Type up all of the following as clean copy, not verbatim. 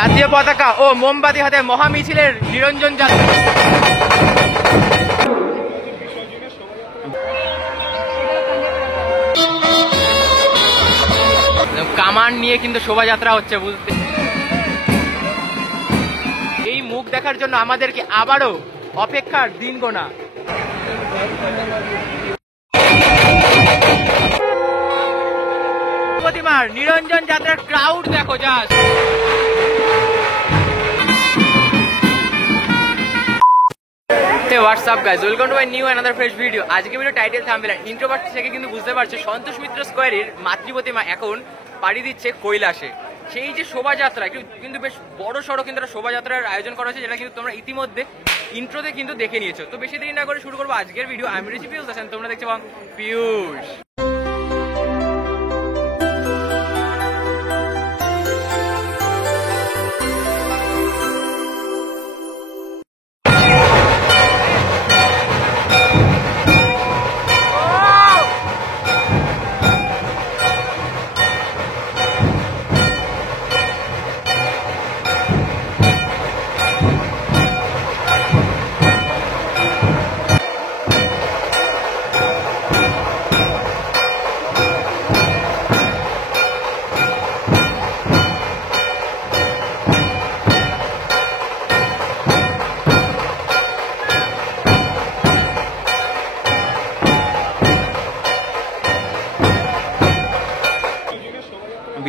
জাতীয় পতাকা ও মোমবাতি হাতে মহামিছিলের নিরঞ্জন যাত্রা। কামান নিয়ে কিন্তু শোভাযাত্রা হচ্ছে, বুঝতে এই মুখ দেখার জন্য আমাদেরকে আবারও অপেক্ষার দিন গোনা। প্রতিমার নিরঞ্জন যাত্রার ক্রাউড দেখো just. WhatsApp guys, welcome to my new another fresh video. আজকে ভিডিও টাইটেল থাম্বনেল ইন্ট্রোভার্ট থেকে কিন্তু বুঝতে পারছো সন্তোষ মিত্র স্কোয়ারের মাতৃপ্রতিমা এখন পাড়ি দিচ্ছে কৈলাসে। সেই যে শোভাযাত্রা কিন্তু বেশ বড় সড়ো কিন্তু একটা শোভাযাত্রার আয়োজন করা হয়েছে, যেটা কিন্তু তোমরা ইতিমধ্যে ইন্ট্রোতে কিন্তু দেখে নিয়েছো। তো বেশি দেরি না করে শুরু করবো আজকের ভিডিও। আমি ঋষি পিয়ুষ আছেন, তোমরা দেখছো পিয়ুষ।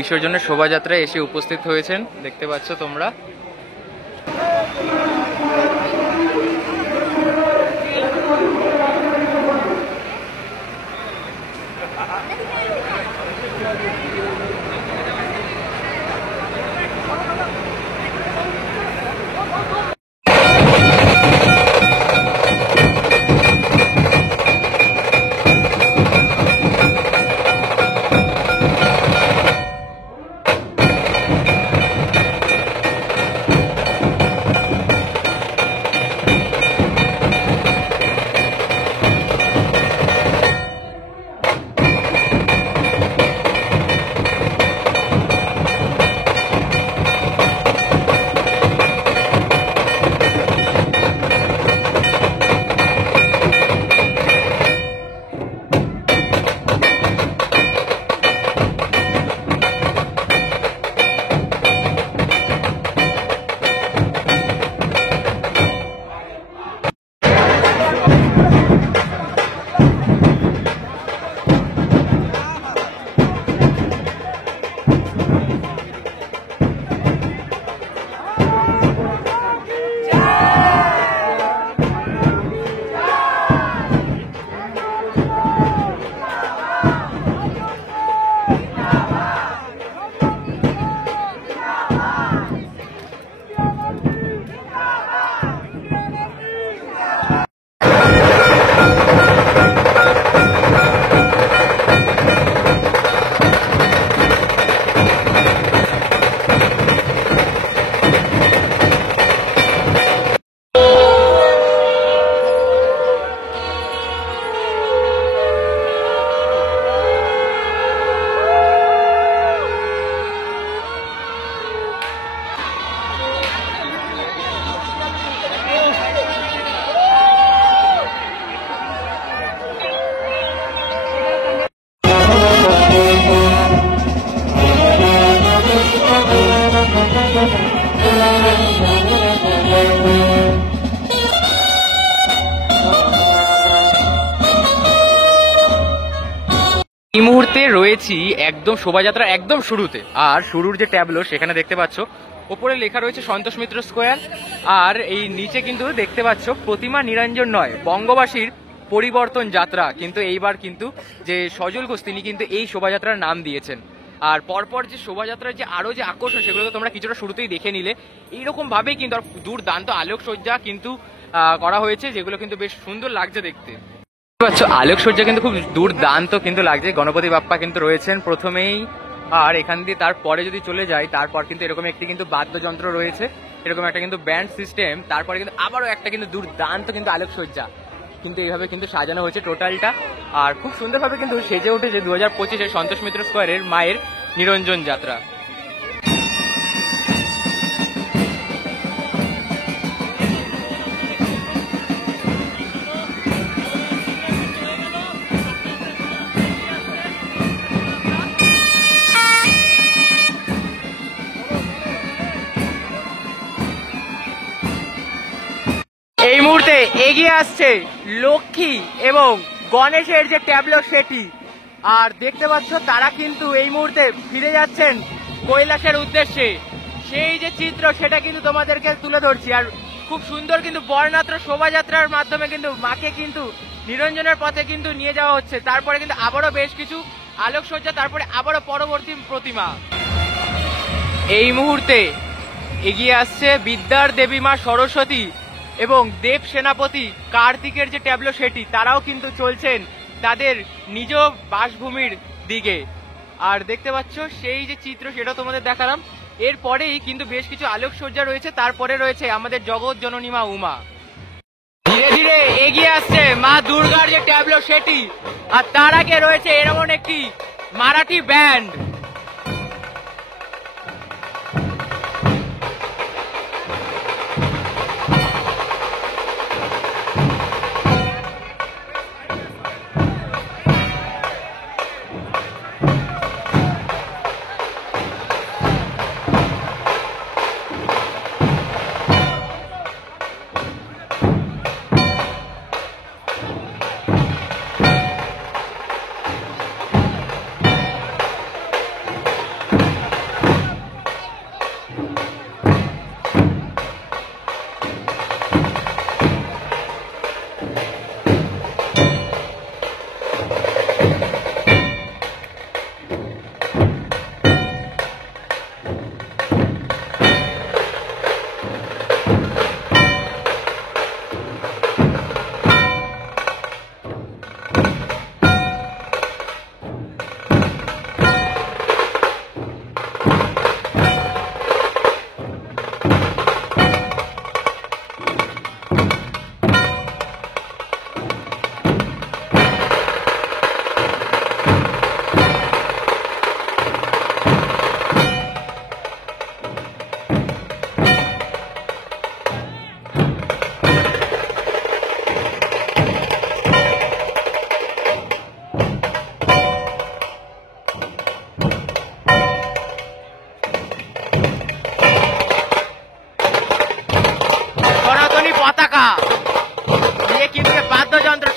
বিসর্জনের শোভাযাত্রায় এসে উপস্থিত হয়েছেন, দেখতে পাচ্ছ তোমরা। এই মুহূর্তে রয়েছি একদম শোভাযাত্রা একদম শুরুতে, আর শুরুর যে ট্যাবলো সেখানে দেখতে পাচ্ছ ওপরে লেখা রয়েছে সন্তোষ মিত্র স্কোয়ার, আর এই নিচে কিন্তু দেখতে পাচ্ছ প্রতিমা নিরঞ্জন নয় বঙ্গবাসীর পরিবর্তন যাত্রা। কিন্তু এইবার কিন্তু যে সজল ঘোষ তিনি কিন্তু এই শোভাযাত্রার নাম দিয়েছেন। আর পরপর যে শোভাযাত্রার যে আরো যে আকর্ষণ সেগুলো তো তোমরা কিছুটা শুরুতেই দেখে নিলে। এইরকম ভাবেই কিন্তু দুর্দান্ত আলোকসজ্জা কিন্তু করা হয়েছে, যেগুলো কিন্তু বেশ সুন্দর লাগছে দেখতে। আলোকসজ্জা কিন্তু খুব দুর্দান্ত কিন্তু লাগছে। গণপতি বাপ্পা কিন্তু রয়েছেন প্রথমেই, আর এখান দিয়ে তারপরে যদি চলে যাই তারপর কিন্তু এরকম একটি কিন্তু বাদ্যযন্ত্র রয়েছে, এরকম একটা কিন্তু ব্যান্ড সিস্টেম, তারপরে কিন্তু আবারও একটা কিন্তু দুর্দান্ত কিন্তু আলোকসজ্জা কিন্তু এইভাবে কিন্তু সাজানো হয়েছে টোটালটা। আর খুব সুন্দরভাবে কিন্তু সেজে উঠেছে 2025-এ সন্তোষ মিত্র স্কোয়ারের মায়ের নিরঞ্জন যাত্রা। এগিয়ে আসছে লক্ষ্মী এবং গণেশের যে ট্যাবলো সেটি। আর দেখতে পাচ্ছ তারা কিন্তু এই মুহূর্তে ফিরে যাচ্ছেন কৈলাসের উদ্দেশ্যে। সেই যে চিত্র সেটা কিন্তু তোমাদেরকে তুলে ধরছি। আর খুব সুন্দর কিন্তু বর্ণাঢ্য শোভাযাত্রার মাধ্যমে কিন্তু মাকে কিন্তু নিরঞ্জনের পথে কিন্তু নিয়ে যাওয়া হচ্ছে। তারপরে কিন্তু আবারও বেশ কিছু আলোকসজ্জা, তারপরে আবারও পরবর্তী প্রতিমা। এই মুহূর্তে এগিয়ে আসছে বিদ্যার দেবী মা সরস্বতী এবং দেব সেনাপতি কার্তিকের যে ট্যাবলো সেটি। তারাও কিন্তু চলছেন তাদের নিজ বাসভূমির দিকে। আর দেখতে পাচ্ছ সেই যে চিত্র সেটা তোমাদের দেখালাম। এরপরেই কিন্তু বেশ কিছু আলোকসজ্জা রয়েছে, তারপরে রয়েছে আমাদের জগৎ জননী মা উমা। ধীরে ধীরে এগিয়ে আসছে মা দুর্গার যে ট্যাবলো সেটি। আর তার আগে রয়েছে এরকম একটি মারাঠি ব্যান্ড।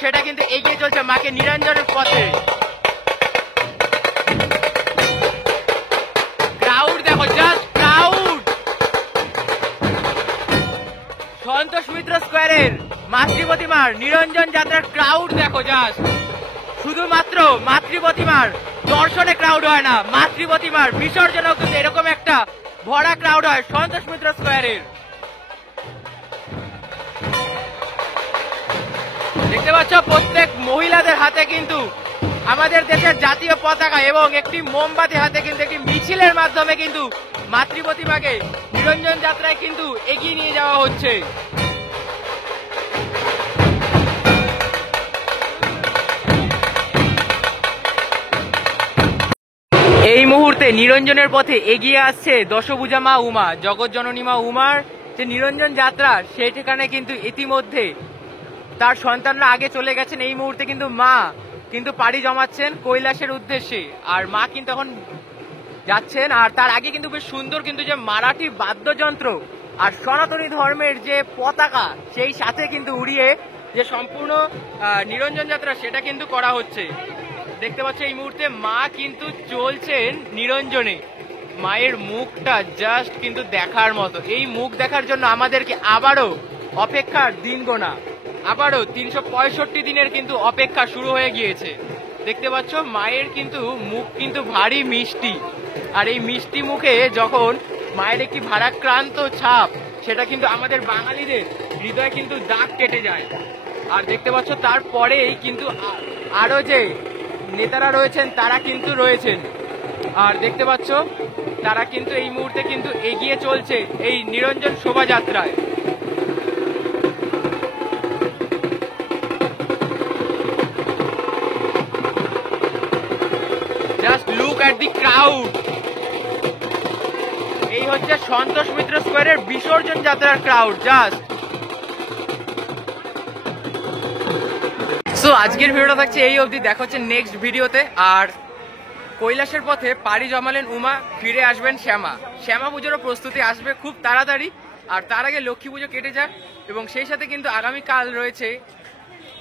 সেটা কিন্তু এগিয়ে চলছে মাকে নিরঞ্জনের পথে। ক্রাউড দেখো, জাস্ট ক্রাউড। সন্তোষ মিত্র স্কোয়ারের মাতৃপ্রতিমার নিরঞ্জন যাত্রার ক্রাউড দেখো জাস্ট। শুধুমাত্র মাতৃপ্রতিমার দর্শনে ক্রাউড হয় না, মাতৃপ্রতিমার বিসর্জনেও কিন্তু এরকম একটা ভরা ক্রাউড হয় সন্তোষ মিত্র স্কোয়ারের। দেখতে পাচ্ছ প্রত্যেক মহিলাদের হাতে কিন্তু আমাদের দেশের জাতীয় পতাকা এবং একটি মোমবাতি হাতে কিন্তু একটি মিছিলের মাধ্যমে কিন্তু মাতৃপ্রতিমাকে নিরঞ্জন যাত্রায় কিন্তু এগিয়ে নিয়ে যাওয়া হচ্ছে। এই মুহূর্তে নিরঞ্জনের পথে এগিয়ে আসছে দশভুজা মা উমা, জগৎ জননী মা উমার যে নিরঞ্জন যাত্রা সেখানে কিন্তু ইতিমধ্যে তার সন্তানরা আগে চলে গেছেন। এই মুহূর্তে কিন্তু মা কিন্তু পাড়ি জমাচ্ছেন কৈলাসের উদ্দেশ্যে। আর মা কিন্তু এখন যাচ্ছেন। আর তার আগে কিন্তু বেশ সুন্দর কিন্তু যে মারাঠি বাদ্যযন্ত্র আর সনাতনী ধর্মের যে পতাকা সেই সাথে কিন্তু উড়িয়ে যে সম্পূর্ণ নিরঞ্জন যাত্রা সেটা কিন্তু করা হচ্ছে। দেখতে পাচ্ছ এই মুহূর্তে মা কিন্তু চলছেন নিরঞ্জনে। মায়ের মুখটা জাস্ট কিন্তু দেখার মতো। এই মুখ দেখার জন্য আমাদেরকে আবারও অপেক্ষার দিন গোনা, আবারও 365 দিনের কিন্তু অপেক্ষা শুরু হয়ে গিয়েছে। দেখতে পাচ্ছ মায়ের কিন্তু মুখ কিন্তু ভারী মিষ্টি। আর এই মিষ্টি মুখে যখন মায়ের একটি ভারাক্রান্ত ছাপ, সেটা কিন্তু আমাদের বাঙালিদের হৃদয়ে কিন্তু দাগ কেটে যায়। আর দেখতে পাচ্ছ তারপরেই কিন্তু আরো যে নেতারা রয়েছেন তারা কিন্তু রয়েছেন। আর দেখতে পাচ্ছ তারা কিন্তু এই মুহূর্তে কিন্তু এগিয়ে চলছে এই নিরঞ্জন শোভাযাত্রায়। Just look at the crowd. এই হচ্ছে সন্তোষ মিত্র স্কোয়ারের বিসর্জন যাত্রার ক্রাউড জাস্ট। সো আজকের ভিডিওটা থাকছে এই অবধি, দেখা হচ্ছে নেক্সট ভিডিওতে। আর কৈলাসের পথে পাড়ি জমালেন উমা, ফিরে আসবেন শ্যামা। শ্যামা পুজোরও প্রস্তুতি আসবে খুব তাড়াতাড়ি। আর তার আগে লক্ষ্মী পুজো কেটে যাক। এবং সেই সাথে কিন্তু আগামীকাল রয়েছে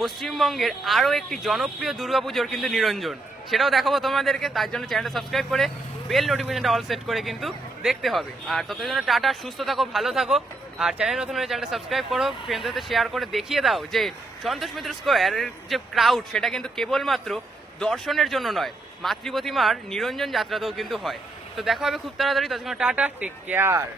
পশ্চিমবঙ্গের আরও একটি জনপ্রিয় দুর্গাপুজোর কিন্তু নিরঞ্জন, সেটাও দেখাবো তোমাদেরকে। তার জন্য চ্যানেলটা সাবস্ক্রাইব করে বেল নোটিফিকেশনটা অল সেট করে কিন্তু দেখতে হবে। আর ততদিন জন্য টাটা, সুস্থ থাকো, ভালো থাকো। আর চ্যানেল নতুন হলে চ্যানেলটা সাবস্ক্রাইব করো, ফ্রেন্ডদের সাথে শেয়ার করে দেখিয়ে দাও যে সন্তোষ মিত্র স্কোয়ারের যে ক্রাউড সেটা কিন্তু কেবলমাত্র দর্শনের জন্য নয়, মাতৃপ্রতিমার নিরঞ্জন যাত্রাতেও কিন্তু হয়। তো দেখা হবে খুব তাড়াতাড়ি, ততক্ষণ টাটা, টেক কেয়ার।